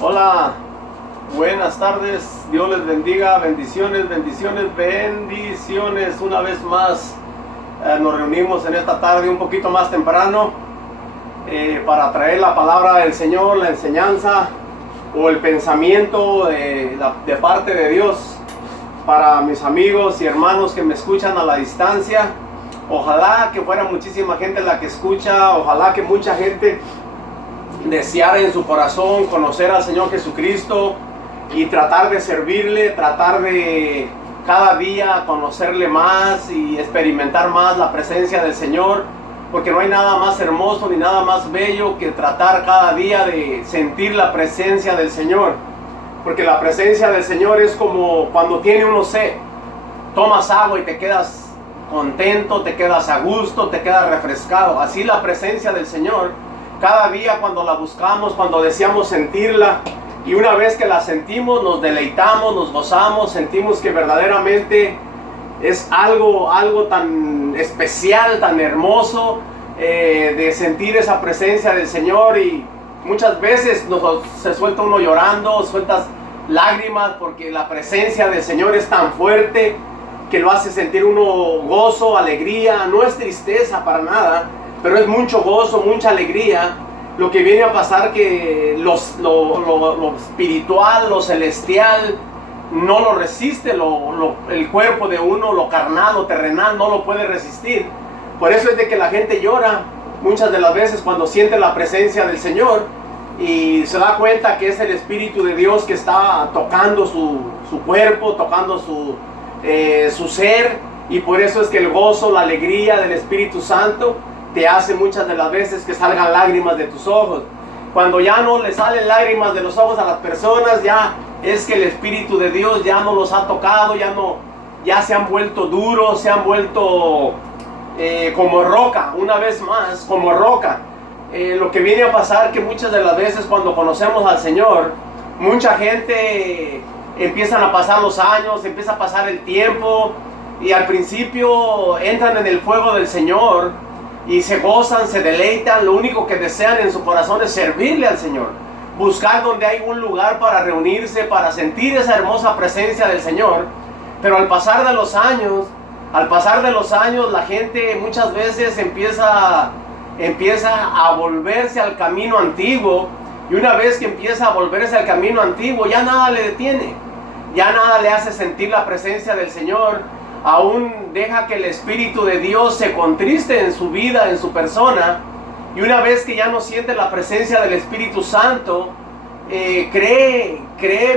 Hola, buenas tardes, Dios les bendiga, bendiciones, bendiciones, bendiciones. Una vez más nos reunimos en esta tarde un poquito más temprano para traer la palabra del Señor, la enseñanza o el pensamiento de parte de Dios para mis amigos y hermanos que me escuchan a la distancia. Ojalá que fuera muchísima gente la que escucha, ojalá que mucha gente desear en su corazón conocer al Señor Jesucristo y tratar de servirle, tratar de cada día conocerle más y experimentar más la presencia del Señor, porque no hay nada más hermoso ni nada más bello que tratar cada día de sentir la presencia del Señor, porque la presencia del Señor es como cuando tiene uno sed, tomas agua y te quedas contento, te quedas a gusto, te quedas refrescado. Así la presencia del Señor cada día, cuando la buscamos, cuando deseamos sentirla, y una vez que la sentimos, nos deleitamos, nos gozamos, sentimos que verdaderamente es algo tan especial, tan hermoso, de sentir esa presencia del Señor. Y muchas veces se suelta uno llorando, sueltas lágrimas, porque la presencia del Señor es tan fuerte que lo hace sentir uno gozo, alegría. No es tristeza para nada, pero es mucho gozo, mucha alegría. Lo que viene a pasar que lo espiritual, lo celestial, no lo resiste, el cuerpo de uno, lo carnal, lo terrenal, no lo puede resistir. Por eso es de que la gente llora muchas de las veces cuando siente la presencia del Señor y se da cuenta que es el Espíritu de Dios que está tocando su cuerpo, tocando su ser. Y por eso es que el gozo, la alegría del Espíritu Santo te hace muchas de las veces que salgan lágrimas de tus ojos. Cuando ya no le salen lágrimas de los ojos a las personas, ya es que el Espíritu de Dios ya no los ha tocado, ya se han vuelto duros, se han vuelto como roca, una vez más, como roca. Lo que viene a pasar que muchas de las veces cuando conocemos al Señor, mucha gente empiezan a pasar los años, empieza a pasar el tiempo, y al principio entran en el fuego del Señor y se gozan, se deleitan. Lo único que desean en su corazón es servirle al Señor, buscar donde hay un lugar para reunirse, para sentir esa hermosa presencia del Señor. Pero al pasar de los años, la gente muchas veces empieza a volverse al camino antiguo, y una vez que empieza a volverse al camino antiguo, ya nada le detiene, ya nada le hace sentir la presencia del Señor. Aún deja que el Espíritu de Dios se contriste en su vida, en su persona. Y una vez que ya no siente la presencia del Espíritu Santo, cree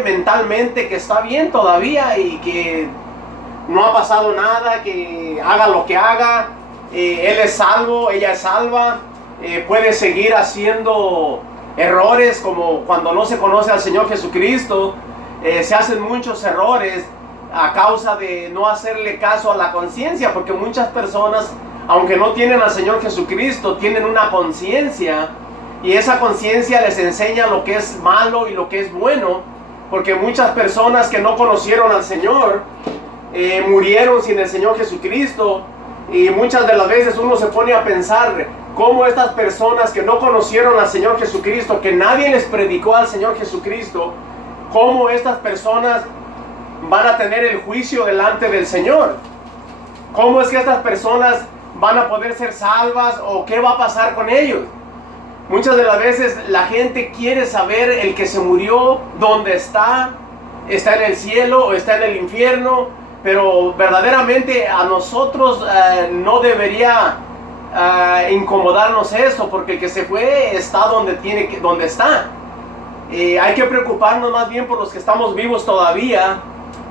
mentalmente que está bien todavía y que no ha pasado nada, que haga lo que haga, él es salvo, ella es salva, puede seguir haciendo errores, como cuando no se conoce al Señor Jesucristo. Se hacen muchos errores a causa de no hacerle caso a la conciencia, porque muchas personas, aunque no tienen al Señor Jesucristo, tienen una conciencia, y esa conciencia les enseña lo que es malo y lo que es bueno, porque muchas personas que no conocieron al Señor murieron sin el Señor Jesucristo. Y muchas de las veces uno se pone a pensar cómo estas personas que no conocieron al Señor Jesucristo, que nadie les predicó al Señor Jesucristo, cómo estas personas van a tener el juicio delante del Señor. ¿Cómo es que estas personas van a poder ser salvas, o qué va a pasar con ellos? Muchas de las veces la gente quiere saber el que se murió, dónde está en el cielo o está en el infierno, pero verdaderamente a nosotros no debería incomodarnos eso, porque el que se fue está donde está. Hay que preocuparnos más bien por los que estamos vivos todavía,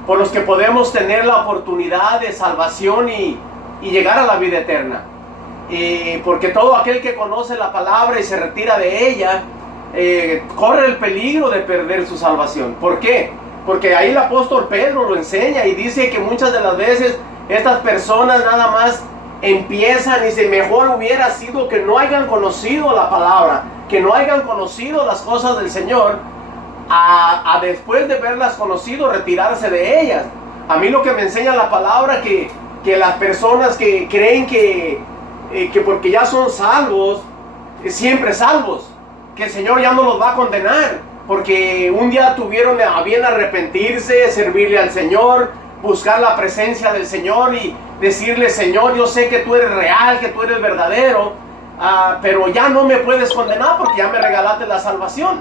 por los que podemos tener la oportunidad de salvación y llegar a la vida eterna. Porque todo aquel que conoce la palabra y se retira de ella, corre el peligro de perder su salvación. ¿Por qué? Porque ahí el apóstol Pedro lo enseña y dice que muchas de las veces estas personas nada más empiezan y dice, mejor hubiera sido que no hayan conocido la palabra, que no hayan conocido las cosas del Señor, a después de verlas conocido retirarse de ellas. A mí lo que me enseña la palabra que las personas que creen que porque ya son salvos, siempre salvos, que el Señor ya no los va a condenar, porque un día tuvieron a bien arrepentirse, servirle al Señor, buscar la presencia del Señor y decirle: Señor, yo sé que tú eres real, que tú eres verdadero, pero ya no me puedes condenar porque ya me regalaste la salvación.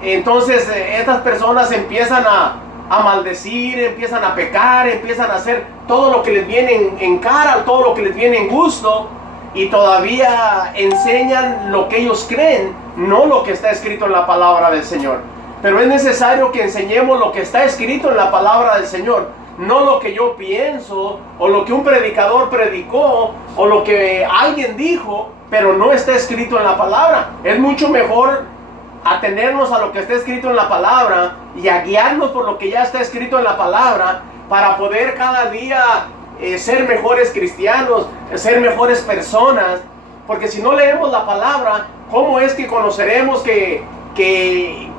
Entonces estas personas empiezan a maldecir, empiezan a pecar, empiezan a hacer todo lo que les viene en cara, todo lo que les viene en gusto, y todavía enseñan lo que ellos creen, no lo que está escrito en la palabra del Señor. Pero es necesario que enseñemos lo que está escrito en la palabra del Señor, no lo que yo pienso, o lo que un predicador predicó, o lo que alguien dijo, pero no está escrito en la palabra. Es mucho mejor atenernos a lo que está escrito en la palabra y a guiarnos por lo que ya está escrito en la palabra, para poder cada día ser mejores cristianos, ser mejores personas. Porque si no leemos la palabra, ¿cómo es que conoceremos que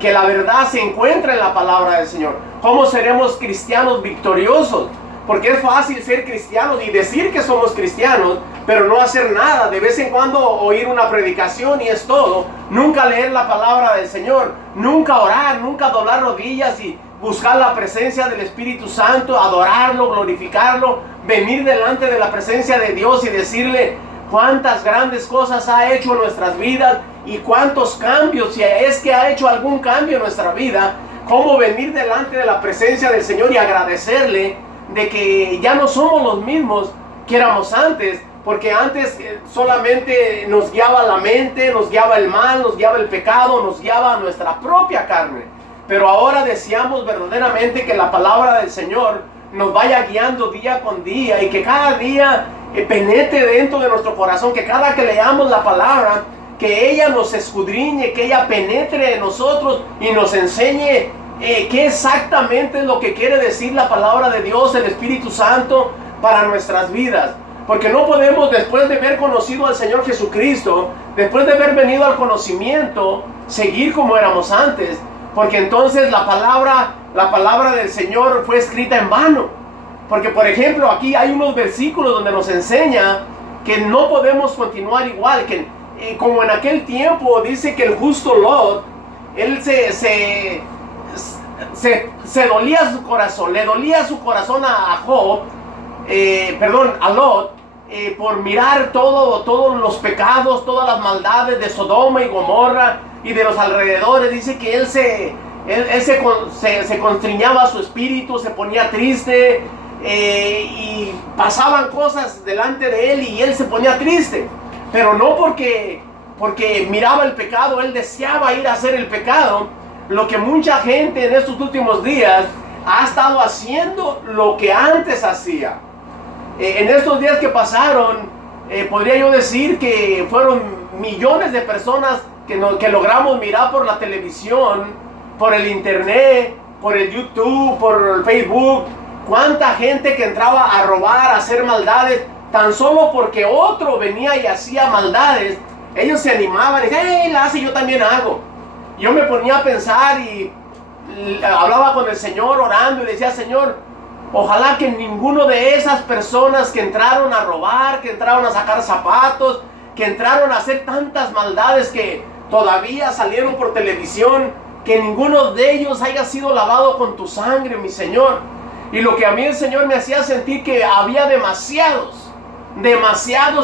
la verdad se encuentra en la palabra del Señor? ¿Cómo seremos cristianos victoriosos? Porque es fácil ser cristianos y decir que somos cristianos, pero no hacer nada. De vez en cuando oír una predicación y es todo. Nunca leer la palabra del Señor, nunca orar, nunca doblar rodillas y buscar la presencia del Espíritu Santo, adorarlo, glorificarlo, venir delante de la presencia de Dios y decirle cuántas grandes cosas ha hecho en nuestras vidas y cuántos cambios, si es que ha hecho algún cambio en nuestra vida. Cómo venir delante de la presencia del Señor y agradecerle de que ya no somos los mismos que éramos antes, porque antes solamente nos guiaba la mente, nos guiaba el mal, nos guiaba el pecado, nos guiaba nuestra propia carne. Pero ahora deseamos verdaderamente que la palabra del Señor nos vaya guiando día con día y que cada día penetre dentro de nuestro corazón, que cada que leamos la palabra, que ella nos escudriñe, que ella penetre en nosotros y nos enseñe qué exactamente es lo que quiere decir la palabra de Dios, el Espíritu Santo, para nuestras vidas. Porque no podemos, después de haber conocido al Señor Jesucristo, después de haber venido al conocimiento, seguir como éramos antes. Porque entonces la palabra del Señor fue escrita en vano. Porque, por ejemplo, aquí hay unos versículos donde nos enseña que no podemos continuar igual, que como en aquel tiempo dice que el justo Lot, él se dolía su corazón, le dolía su corazón a Lot, por mirar todos los pecados, todas las maldades de Sodoma y Gomorra y de los alrededores. Dice que él se constriñaba su espíritu, se ponía triste, y pasaban cosas delante de él y él se ponía triste, pero no porque miraba el pecado, él deseaba ir a hacer el pecado. Lo que mucha gente en estos últimos días ha estado haciendo lo que antes hacía. En estos días que pasaron, podría yo decir que fueron millones de personas que logramos mirar por la televisión, por el internet, por el YouTube, por el Facebook. Cuánta gente que entraba a robar, a hacer maldades, tan solo porque otro venía y hacía maldades, ellos se animaban y decían: ¡hey, la hace, yo también hago! Yo me ponía a pensar y hablaba con el Señor orando y le decía: Señor, ojalá que ninguno de esas personas que entraron a robar, que entraron a sacar zapatos, que entraron a hacer tantas maldades que todavía salieron por televisión, que ninguno de ellos haya sido lavado con tu sangre, mi Señor. Y lo que a mí el Señor me hacía sentir, que había demasiados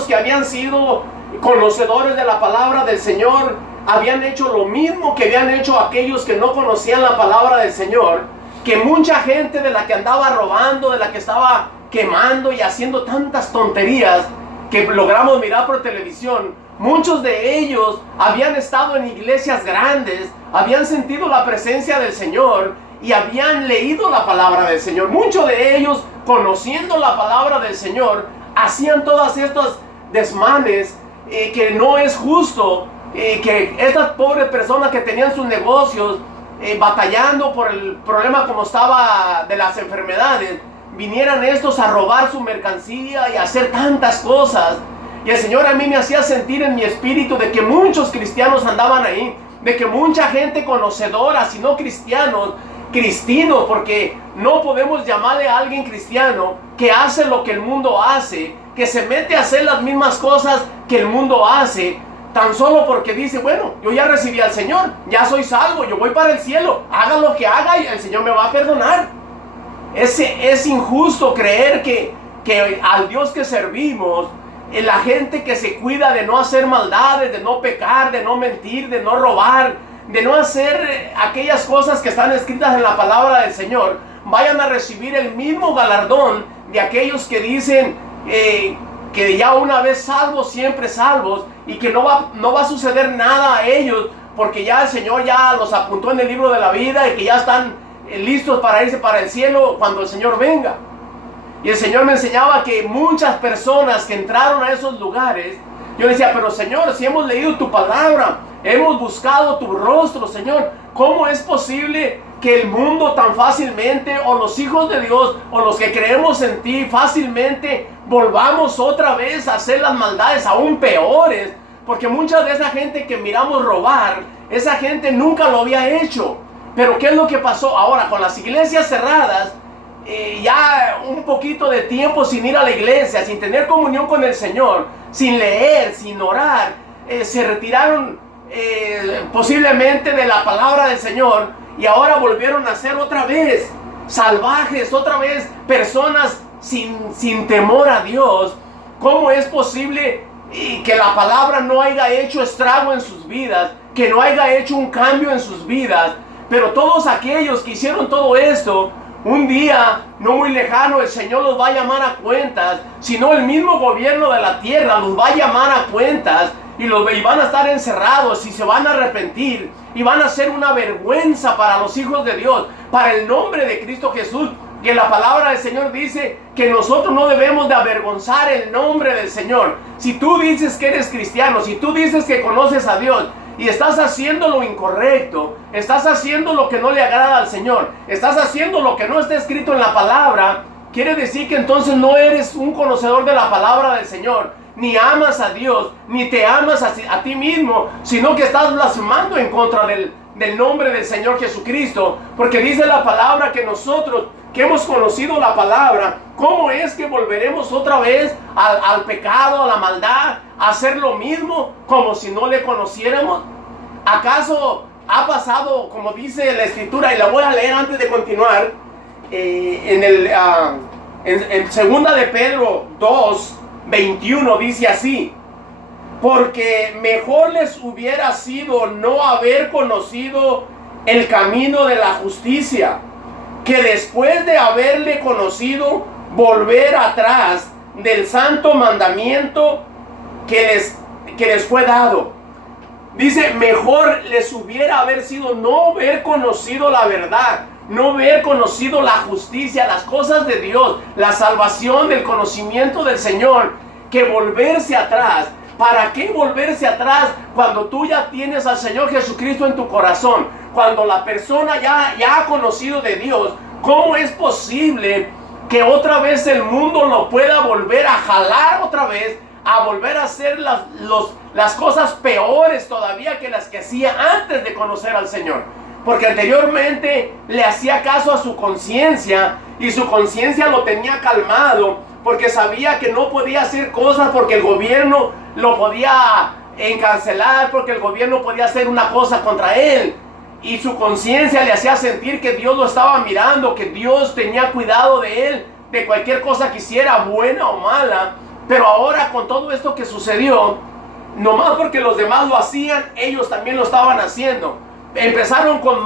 que habían sido conocedores de la palabra del Señor, habían hecho lo mismo que habían hecho aquellos que no conocían la palabra del Señor, que mucha gente de la que andaba robando, de la que estaba quemando y haciendo tantas tonterías que logramos mirar por televisión, muchos de ellos habían estado en iglesias grandes, habían sentido la presencia del Señor y habían leído la palabra del Señor. Muchos de ellos, conociendo la palabra del Señor, hacían todas estas desmanes, que no es justo que estas pobres personas que tenían sus negocios batallando por el problema como estaba de las enfermedades, vinieran estos a robar su mercancía y a hacer tantas cosas. Y el Señor a mí me hacía sentir en mi espíritu de que muchos cristianos andaban ahí, de que mucha gente conocedora, si no cristianos, cristinos, porque no podemos llamarle a alguien cristiano que hace lo que el mundo hace, que se mete a hacer las mismas cosas que el mundo hace. tan solo porque dice, bueno, yo ya recibí al Señor, ya soy salvo, yo voy para el cielo, haga lo que haga y el Señor me va a perdonar. Es injusto creer que al Dios que servimos, la gente que se cuida de no hacer maldades, de no pecar, de no mentir, de no robar, de no hacer aquellas cosas que están escritas en la palabra del Señor, vayan a recibir el mismo galardón de aquellos que dicen que ya una vez salvos, siempre salvos, y que no va a suceder nada a ellos, porque ya el Señor ya los apuntó en el libro de la vida y que ya están listos para irse para el cielo cuando el Señor venga. Y el Señor me enseñaba que muchas personas que entraron a esos lugares, yo le decía, pero Señor, si hemos leído tu palabra, hemos buscado tu rostro, Señor, ¿cómo es posible que el mundo tan fácilmente, o los hijos de Dios, o los que creemos en ti, fácilmente volvamos otra vez a hacer las maldades aún peores? Porque mucha de esa gente que miramos robar, esa gente nunca lo había hecho. Pero ¿qué es lo que pasó ahora con las iglesias cerradas? Ya un poquito de tiempo sin ir a la iglesia, sin tener comunión con el Señor, sin leer, sin orar, se retiraron posiblemente de la palabra del Señor, y ahora volvieron a ser otra vez salvajes, otra vez personas sin temor a Dios. ¿Cómo es posible que la palabra no haya hecho estrago en sus vidas, que no haya hecho un cambio en sus vidas? Pero todos aquellos que hicieron todo esto, un día no muy lejano el Señor los va a llamar a cuentas. Si no, el mismo gobierno de la tierra los va a llamar a cuentas, y van a estar encerrados y se van a arrepentir y van a ser una vergüenza para los hijos de Dios, para el nombre de Cristo Jesús, que la palabra del Señor dice que nosotros no debemos de avergonzar el nombre del Señor. Si tú dices que eres cristiano, si tú dices que conoces a Dios y estás haciendo lo incorrecto, estás haciendo lo que no le agrada al Señor, estás haciendo lo que no está escrito en la palabra, quiere decir que entonces no eres un conocedor de la palabra del Señor, ni amas a Dios, ni te amas a ti mismo, sino que estás blasfemando en contra del nombre del Señor Jesucristo. Porque dice la palabra que nosotros, que hemos conocido la palabra, ¿cómo es que volveremos otra vez al pecado, a la maldad, a hacer lo mismo como si no le conociéramos? ¿Acaso ha pasado, como dice la Escritura, y la voy a leer antes de continuar, en 2 de Pedro 2:21 dice así: porque mejor les hubiera sido no haber conocido el camino de la justicia, que después de haberle conocido, volver atrás del santo mandamiento que les fue dado. Dice, mejor les hubiera haber sido no haber conocido la verdad, no haber conocido la justicia, las cosas de Dios, la salvación, el conocimiento del Señor, que volverse atrás. ¿Para qué volverse atrás cuando tú ya tienes al Señor Jesucristo en tu corazón? Cuando la persona ya ha conocido de Dios, ¿cómo es posible que otra vez el mundo lo pueda volver a jalar otra vez, a volver a hacer las cosas peores todavía que las que hacía antes de conocer al Señor? Porque anteriormente le hacía caso a su conciencia, y su conciencia lo tenía calmado, porque sabía que no podía hacer cosas porque el gobierno lo podía encarcelar, porque el gobierno podía hacer una cosa contra él. Y su conciencia le hacía sentir que Dios lo estaba mirando, que Dios tenía cuidado de él, de cualquier cosa que hiciera, buena o mala. Pero ahora, con todo esto que sucedió, nomás porque los demás lo hacían, ellos también lo estaban haciendo. Empezaron con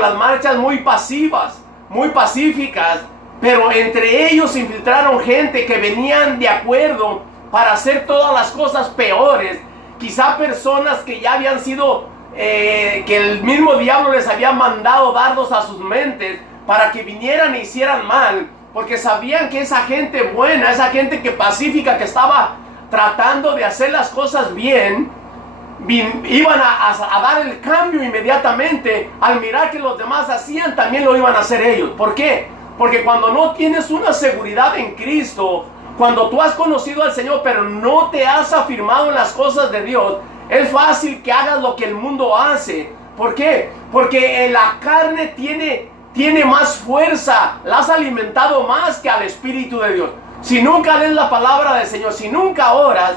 las marchas muy pasivas, muy pacíficas, pero entre ellos se infiltraron gente que venían de acuerdo para hacer todas las cosas peores. Quizá personas que ya habían sido, que el mismo diablo les había mandado dardos a sus mentes para que vinieran e hicieran mal, porque sabían que esa gente buena, esa gente que pacífica, que estaba tratando de hacer las cosas bien, iban a dar el cambio inmediatamente. Al mirar que los demás hacían, también lo iban a hacer ellos. ¿Por qué? Porque cuando no tienes una seguridad en Cristo, cuando tú has conocido al Señor pero no te has afirmado en las cosas de Dios, es fácil que hagas lo que el mundo hace. ¿Por qué? Porque la carne tiene más fuerza, la has alimentado más que al Espíritu de Dios. Si nunca lees la palabra del Señor, si nunca oras,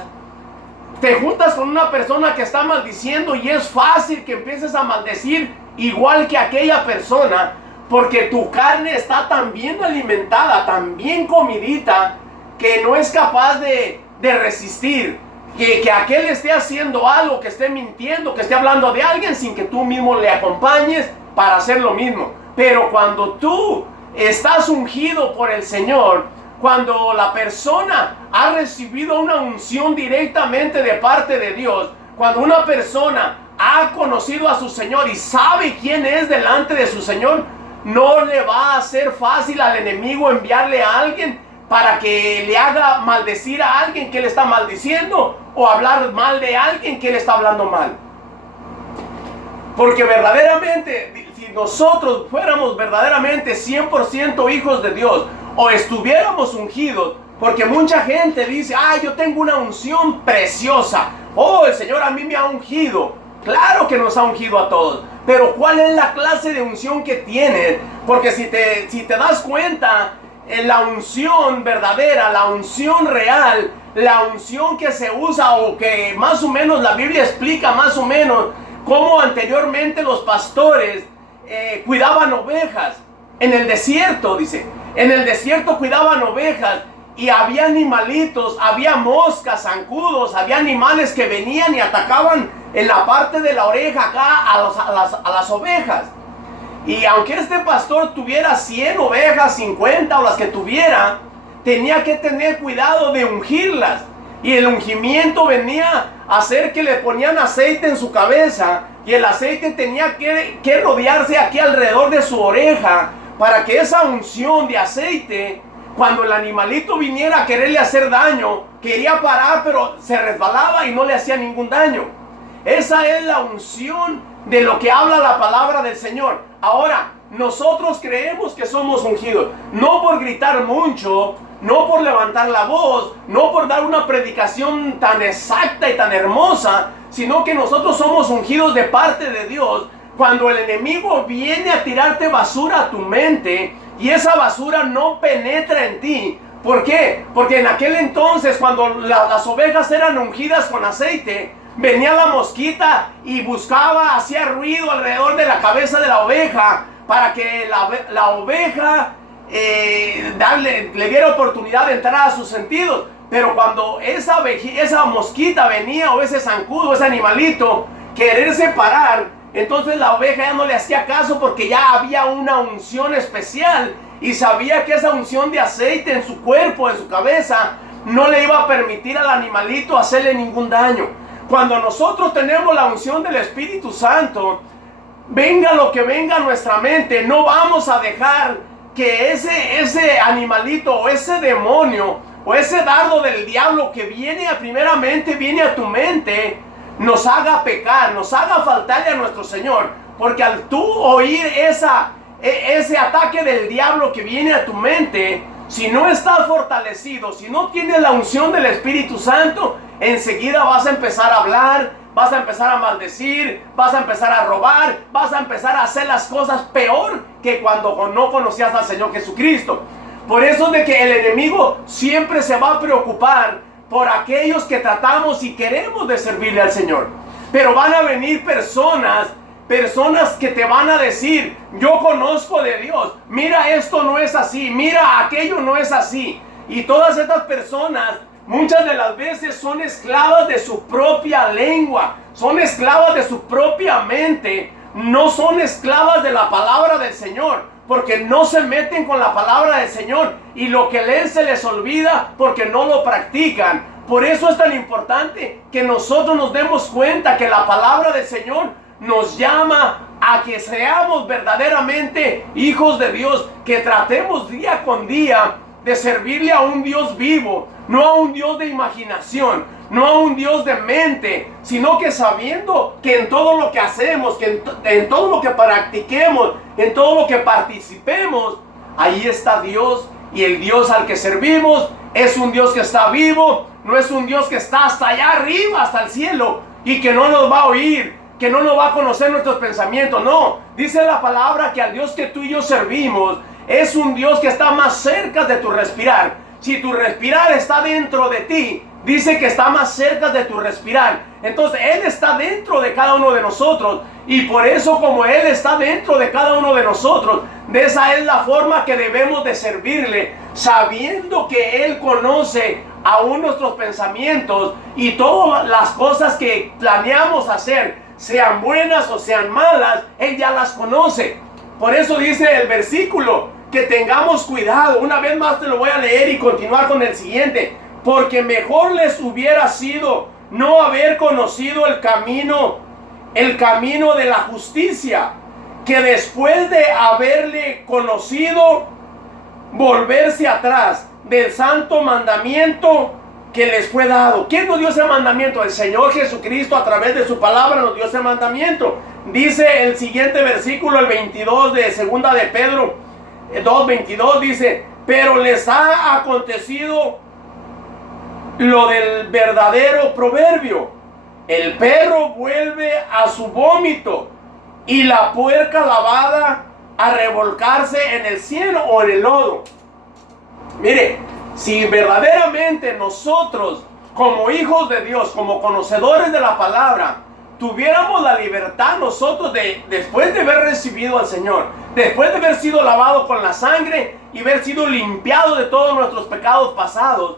te juntas con una persona que está maldiciendo y es fácil que empieces a maldecir igual que aquella persona, porque tu carne está tan bien alimentada, tan bien comidita, que no es capaz de resistir que aquel esté haciendo algo, que esté mintiendo, que esté hablando de alguien sin que tú mismo le acompañes para hacer lo mismo. Pero cuando tú estás ungido por el Señor, cuando la persona ha recibido una unción directamente de parte de Dios, cuando una persona ha conocido a su Señor y sabe quién es delante de su Señor, no le va a ser fácil al enemigo enviarle a alguien para que le haga maldecir a alguien que le está maldiciendo, o hablar mal de alguien que le está hablando mal. Porque verdaderamente, si nosotros fuéramos verdaderamente 100% hijos de Dios, o estuviéramos ungidos, porque mucha gente dice, yo tengo una unción preciosa, el Señor a mí me ha ungido. Claro que nos ha ungido a todos, pero ¿cuál es la clase de unción que tienes? Porque si te das cuenta, la unción verdadera, la unción real, la unción que se usa, o que más o menos la Biblia explica más o menos cómo anteriormente los pastores cuidaban ovejas en el desierto. Dice, en el desierto cuidaban ovejas y había animalitos, había moscas, zancudos, había animales que venían y atacaban en la parte de la oreja acá a las ovejas. Y aunque este pastor tuviera 100 ovejas, 50 o las que tuviera, tenía que tener cuidado de ungirlas. Y el ungimiento venía a hacer que le ponían aceite en su cabeza, y el aceite tenía que rodearse aquí alrededor de su oreja, para que esa unción de aceite, cuando el animalito viniera a quererle hacer daño, quería parar, pero se resbalaba y no le hacía ningún daño. Esa es la unción de lo que habla la palabra del Señor. Ahora, nosotros creemos que somos ungidos, no por gritar mucho, no por levantar la voz, no por dar una predicación tan exacta y tan hermosa, sino que nosotros somos ungidos de parte de Dios. Cuando el enemigo viene a tirarte basura a tu mente y esa basura no penetra en ti. ¿Por qué? Porque en aquel entonces, cuando las ovejas eran ungidas con aceite, venía la mosquita y buscaba, hacía ruido alrededor de la cabeza de la oveja para que la oveja le diera oportunidad de entrar a sus sentidos. Pero cuando esa mosquita venía, o ese zancudo, ese animalito, quererse parar, entonces la oveja ya no le hacía caso, porque ya había una unción especial y sabía que esa unción de aceite en su cuerpo, en su cabeza, no le iba a permitir al animalito hacerle ningún daño. Cuando nosotros tenemos la unción del Espíritu Santo, venga lo que venga a nuestra mente, no vamos a dejar que ese animalito, o ese demonio, o ese dardo del diablo que viene a tu mente, nos haga pecar, nos haga faltarle a nuestro Señor. Porque al tú oír ese ataque del diablo que viene a tu mente, si no estás fortalecido, si no tienes la unción del Espíritu Santo, enseguida vas a empezar a hablar, vas a empezar a maldecir, vas a empezar a robar, vas a empezar a hacer las cosas peor que cuando no conocías al Señor Jesucristo. Por eso es de que el enemigo siempre se va a preocupar por aquellos que tratamos y queremos de servirle al Señor. Pero van a venir personas que te van a decir, yo conozco de Dios, mira, esto no es así, mira, aquello no es así. Y todas estas personas muchas de las veces son esclavas de su propia lengua, son esclavas de su propia mente, no son esclavas de la palabra del Señor, porque no se meten con la palabra del Señor, y lo que leen se les olvida porque no lo practican. Por eso es tan importante que nosotros nos demos cuenta que la palabra del Señor nos llama a que seamos verdaderamente hijos de Dios, que tratemos día con día de servirle a un Dios vivo, no a un Dios de imaginación, no a un Dios de mente, sino que sabiendo que en todo lo que hacemos, que en todo lo que practiquemos, en todo lo que participemos, ahí está Dios. Y el Dios al que servimos es un Dios que está vivo, no es un Dios que está hasta allá arriba, hasta el cielo, y que no nos va a oír, que no nos va a conocer nuestros pensamientos. No, dice la palabra que al Dios que tú y yo servimos es un Dios que está más cerca de tu respirar. Si tu respirar está dentro de ti, Dice que está más cerca de tu respirar. Entonces Él está dentro de cada uno de nosotros. Y por eso, como Él está dentro de cada uno de nosotros, de esa es la forma que debemos de servirle, sabiendo que Él conoce aún nuestros pensamientos y todas las cosas que planeamos hacer, sean buenas o sean malas, Él ya las conoce. Por eso dice el versículo que tengamos cuidado. Una vez más te lo voy a leer y continuar con el siguiente. Porque mejor les hubiera sido no haber conocido el camino de la justicia, que después de haberle conocido, volverse atrás del santo mandamiento que les fue dado. ¿Quién nos dio ese mandamiento? El Señor Jesucristo, a través de su palabra, nos dio ese mandamiento. Dice el siguiente versículo, el 22 de segunda de Pedro 2:22, dice: pero les ha acontecido lo del verdadero proverbio: el perro vuelve a su vómito y la puerca lavada a revolcarse en el cielo o en el lodo. Mire, si verdaderamente nosotros, como hijos de Dios, como conocedores de la palabra, tuviéramos la libertad nosotros después de haber recibido al Señor, después de haber sido lavado con la sangre y haber sido limpiado de todos nuestros pecados pasados,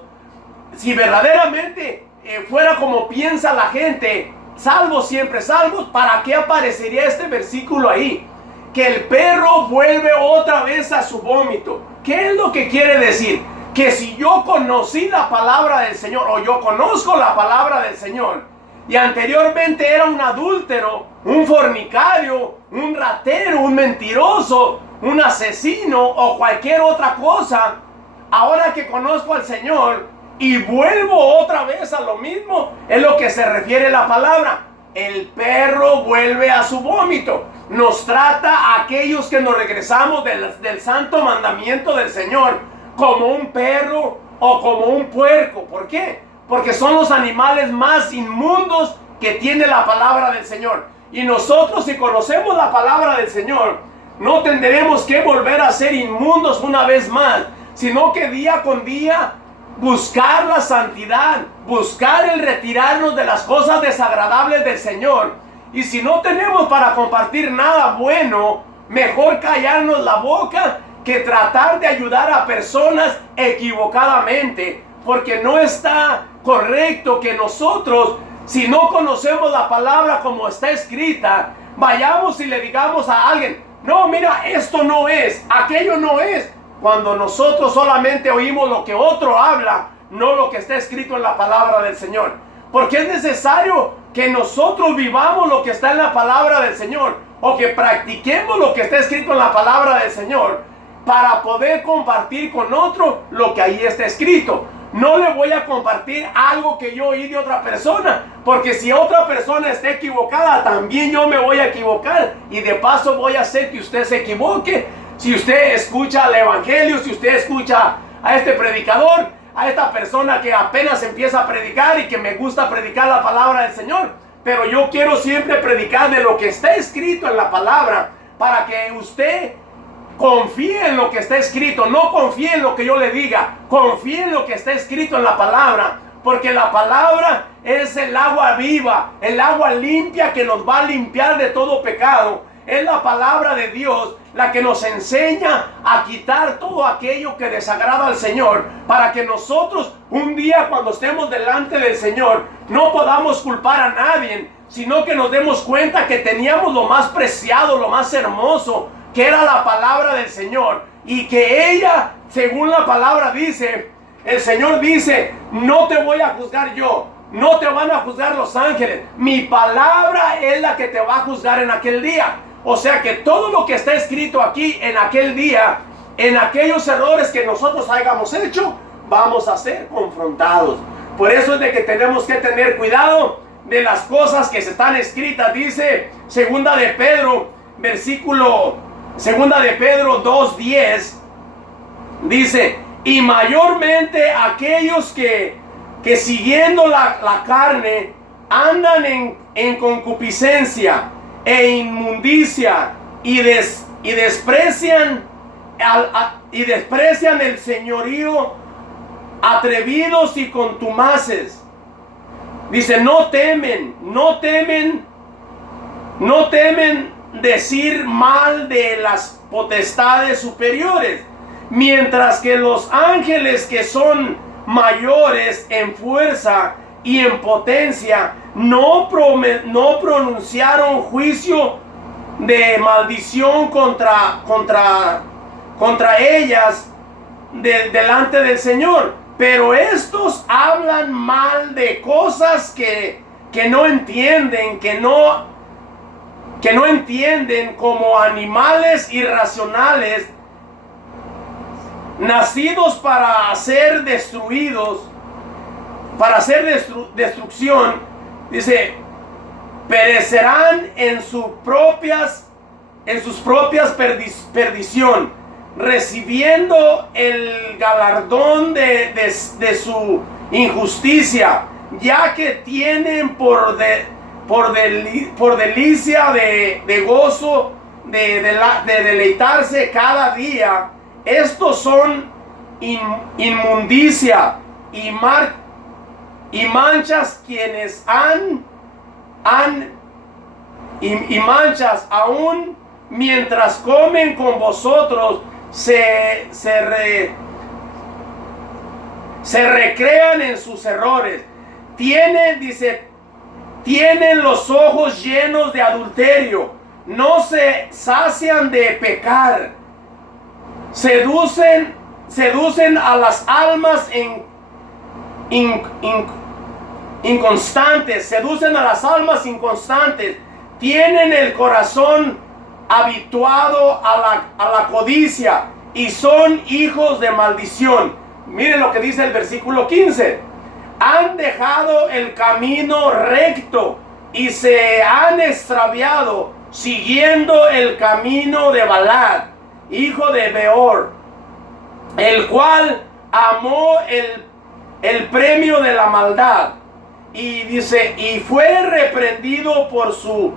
si verdaderamente fuera como piensa la gente, salvos siempre salvos, ¿para qué aparecería este versículo ahí? Que el perro vuelve otra vez a su vómito. ¿Qué es lo que quiere decir? Que si yo conocí la palabra del Señor, o yo conozco la palabra del Señor, y anteriormente era un adúltero, un fornicario, un ratero, un mentiroso, un asesino o cualquier otra cosa, ahora que conozco al Señor y vuelvo otra vez a lo mismo, es lo que se refiere la palabra. El perro vuelve a su vómito. Nos trata a aquellos que nos regresamos del santo mandamiento del Señor como un perro o como un puerco. ¿Por qué? Porque son los animales más inmundos que tiene la palabra del Señor. Y nosotros, si conocemos la palabra del Señor, no tendremos que volver a ser inmundos una vez más, sino que día con día buscar la santidad, buscar el retirarnos de las cosas desagradables del Señor. Y si no tenemos para compartir nada bueno, mejor callarnos la boca que tratar de ayudar a personas equivocadamente, porque no está correcto que nosotros, si no conocemos la palabra como está escrita, vayamos y le digamos a alguien: no, mira, esto no es, aquello no es, cuando nosotros solamente oímos lo que otro habla, no lo que está escrito en la palabra del Señor. Porque es necesario que nosotros vivamos lo que está en la palabra del Señor, o que practiquemos lo que está escrito en la palabra del Señor, para poder compartir con otro lo que ahí está escrito. No le voy a compartir algo que yo oí de otra persona, porque si otra persona está equivocada, también yo me voy a equivocar, y de paso voy a hacer que usted se equivoque. Si usted escucha el evangelio, si usted escucha a este predicador, a esta persona que apenas empieza a predicar y que me gusta predicar la palabra del Señor, pero yo quiero siempre predicar de lo que está escrito en la palabra, para que usted confíe en lo que está escrito. No confíe en lo que yo le diga, confíe en lo que está escrito en la palabra, porque la palabra es el agua viva, el agua limpia que nos va a limpiar de todo pecado. Es la palabra de Dios la que nos enseña a quitar todo aquello que desagrada al Señor, para que nosotros un día, cuando estemos delante del Señor, no podamos culpar a nadie, sino que nos demos cuenta que teníamos lo más preciado, lo más hermoso, que era la palabra del Señor, y que ella, según la palabra dice, el Señor dice: no te voy a juzgar yo, no te van a juzgar los ángeles, mi palabra es la que te va a juzgar en aquel día. O sea que todo lo que está escrito aquí en aquel día, en aquellos errores que nosotros hayamos hecho, vamos a ser confrontados. Por eso es de que tenemos que tener cuidado de las cosas que se están escritas. Dice segunda de Pedro 2:10, dice: y mayormente aquellos que siguiendo la carne andan en concupiscencia e inmundicia, y desprecian el señorío atrevidos y contumaces. Dice, no temen decir mal de las potestades superiores, mientras que los ángeles que son mayores en fuerza y en potencia no pronunciaron juicio de maldición contra ellas delante del Señor. Pero estos hablan mal de cosas que no entienden, que no entienden, como animales irracionales, nacidos para ser destruidos, para hacer destrucción. Dice, perecerán en sus propias perdición, recibiendo el galardón de su injusticia, ya que tienen por delicia de gozo, de deleitarse cada día. Estos son inmundicia y manchas, quienes manchas aún mientras comen con vosotros se recrean en sus errores. Tienen los ojos llenos de adulterio, no se sacian de pecar, seducen a las almas inconstantes, tienen el corazón habituado a la codicia y son hijos de maldición. Miren lo que dice el versículo 15. Han dejado el camino recto y se han extraviado siguiendo el camino de Balac, hijo de Beor, el cual amó el premio de la maldad. Y dice, y fue reprendido por su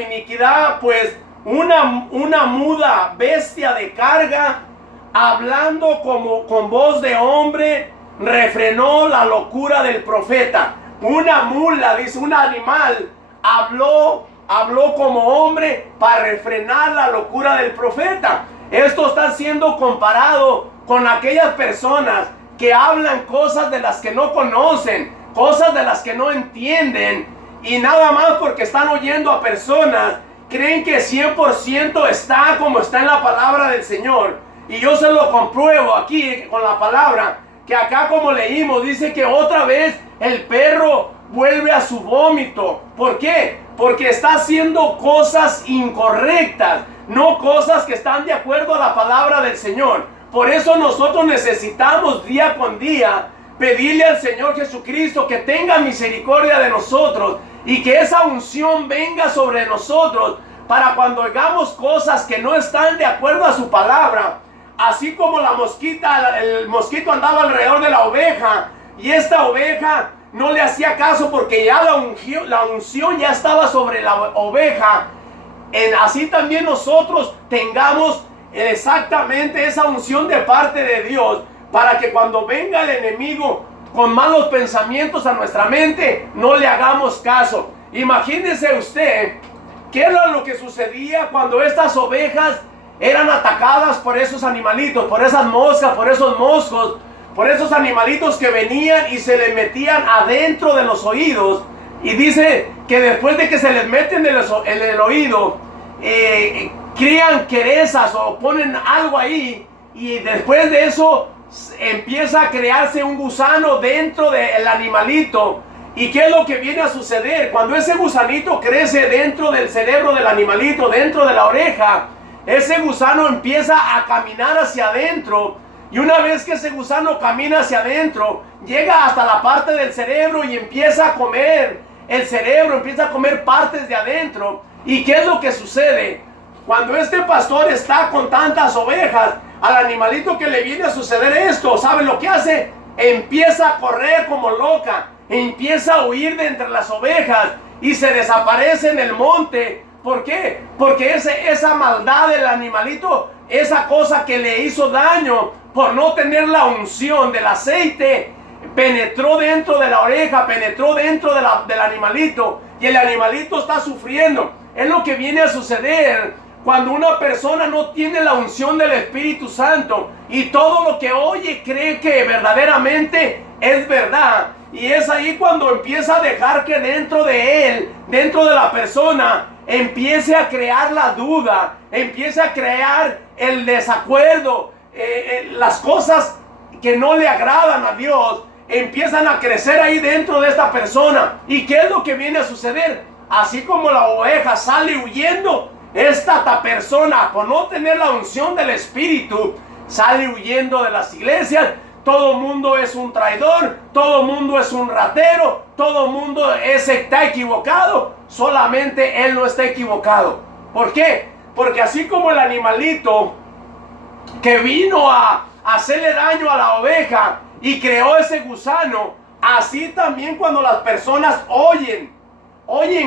iniquidad, pues una muda bestia de carga, hablando con voz de hombre, refrenó la locura del profeta. Una mula, dice, un animal, habló como hombre para refrenar la locura del profeta. Esto está siendo comparado con aquellas personas que hablan cosas de las que no conocen, cosas de las que no entienden, y nada más porque están oyendo a personas, creen que 100% está como está en la palabra del Señor. Y yo se lo compruebo aquí con la palabra, que acá, como leímos, dice que otra vez el perro vuelve a su vómito. ¿Por qué? Porque está haciendo cosas incorrectas, no cosas que están de acuerdo a la palabra del Señor. Por eso nosotros necesitamos día con día pedirle al Señor Jesucristo que tenga misericordia de nosotros y que esa unción venga sobre nosotros, para cuando hagamos cosas que no están de acuerdo a su palabra. Así como el mosquito andaba alrededor de la oveja, y esta oveja no le hacía caso porque ya la unción ya estaba sobre la oveja. Así también nosotros tengamos exactamente esa unción de parte de Dios, para que cuando venga el enemigo con malos pensamientos a nuestra mente, no le hagamos caso. Imagínese usted qué era lo que sucedía cuando estas ovejas eran atacadas por esos animalitos, por esas moscas, por esos moscos, por esos animalitos que venían y se les metían adentro de los oídos. Y dice que después de que se les meten en el oído, crían querezas o ponen algo ahí, y después de eso empieza a crearse un gusano dentro del animalito. ¿Y qué es lo que viene a suceder? Cuando ese gusanito crece dentro del cerebro del animalito, dentro de la oreja, ese gusano empieza a caminar hacia adentro. Y una vez que ese gusano camina hacia adentro, llega hasta la parte del cerebro y empieza a comer el cerebro, empieza a comer partes de adentro. ¿Y qué es lo que sucede? Cuando este pastor está con tantas ovejas, al animalito que le viene a suceder esto, ¿sabe lo que hace? Empieza a correr como loca, empieza a huir de entre las ovejas y se desaparece en el monte. ¿Por qué? Porque esa maldad del animalito esa cosa que le hizo daño por no tener la unción del aceite, penetró dentro de la oreja, penetró dentro del animalito, y el animalito está sufriendo. Es lo que viene a suceder cuando una persona no tiene la unción del Espíritu Santo y todo lo que oye cree que verdaderamente es verdad. Y es ahí cuando empieza a dejar que dentro de él, dentro de la persona, empiece a crear la duda, empiece a crear el desacuerdo, las cosas que no le agradan a Dios, empiezan a crecer ahí dentro de esta persona. ¿Y qué es lo que viene a suceder? Así como la oveja sale huyendo, esta persona, por no tener la unción del Espíritu, sale huyendo de las iglesias. Todo mundo es un traidor, todo mundo es un ratero, todo mundo está equivocado. Solamente él no está equivocado. ¿Por qué? Porque así como el animalito que vino a hacerle daño a la oveja y creó ese gusano, así también cuando las personas oyen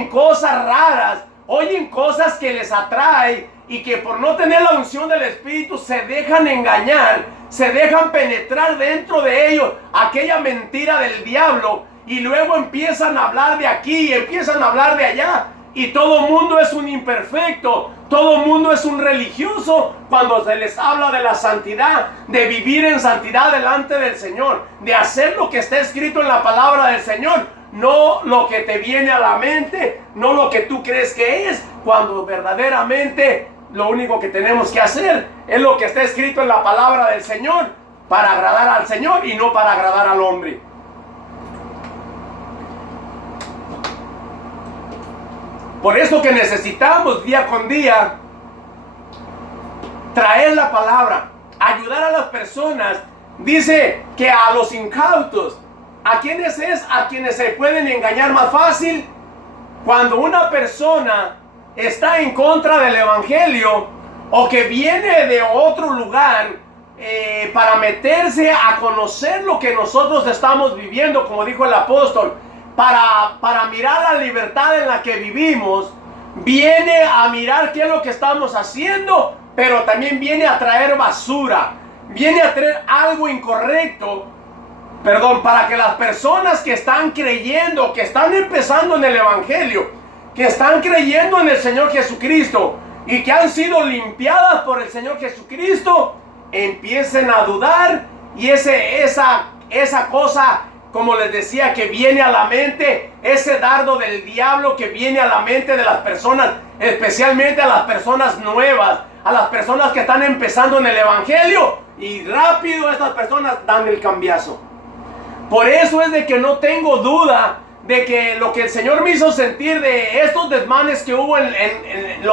cosas raras, oyen cosas que les atraen y que por no tener la unción del Espíritu se dejan engañar, se dejan penetrar dentro de ellos aquella mentira del diablo, y luego empiezan a hablar de aquí, empiezan a hablar de allá, y todo mundo es un imperfecto, todo mundo es un religioso cuando se les habla de la santidad, de vivir en santidad delante del Señor, de hacer lo que está escrito en la palabra del Señor, no lo que te viene a la mente, no lo que tú crees que es, cuando verdaderamente lo único que tenemos que hacer es lo que está escrito en la palabra del Señor, para agradar al Señor y no para agradar al hombre. Por eso que necesitamos día con día traer la palabra, ayudar a las personas. Dice que a los incautos, ¿a quiénes es? A quienes se pueden engañar más fácil. Cuando una persona está en contra del evangelio o que viene de otro lugar para meterse a conocer lo que nosotros estamos viviendo, como dijo el apóstol, para mirar la libertad en la que vivimos, viene a mirar qué es lo que estamos haciendo, pero también viene a traer basura, viene a traer algo incorrecto, para que las personas que están creyendo, que están empezando en el evangelio, que están creyendo en el Señor Jesucristo y que han sido limpiadas por el Señor Jesucristo, empiecen a dudar, y esa cosa, como les decía, que viene a la mente, ese dardo del diablo que viene a la mente de las personas, especialmente a las personas nuevas, a las personas que están empezando en el evangelio, y rápido estas personas dan el cambiazo. Por eso es de que no tengo duda de que lo que el Señor me hizo sentir de estos desmanes que hubo en los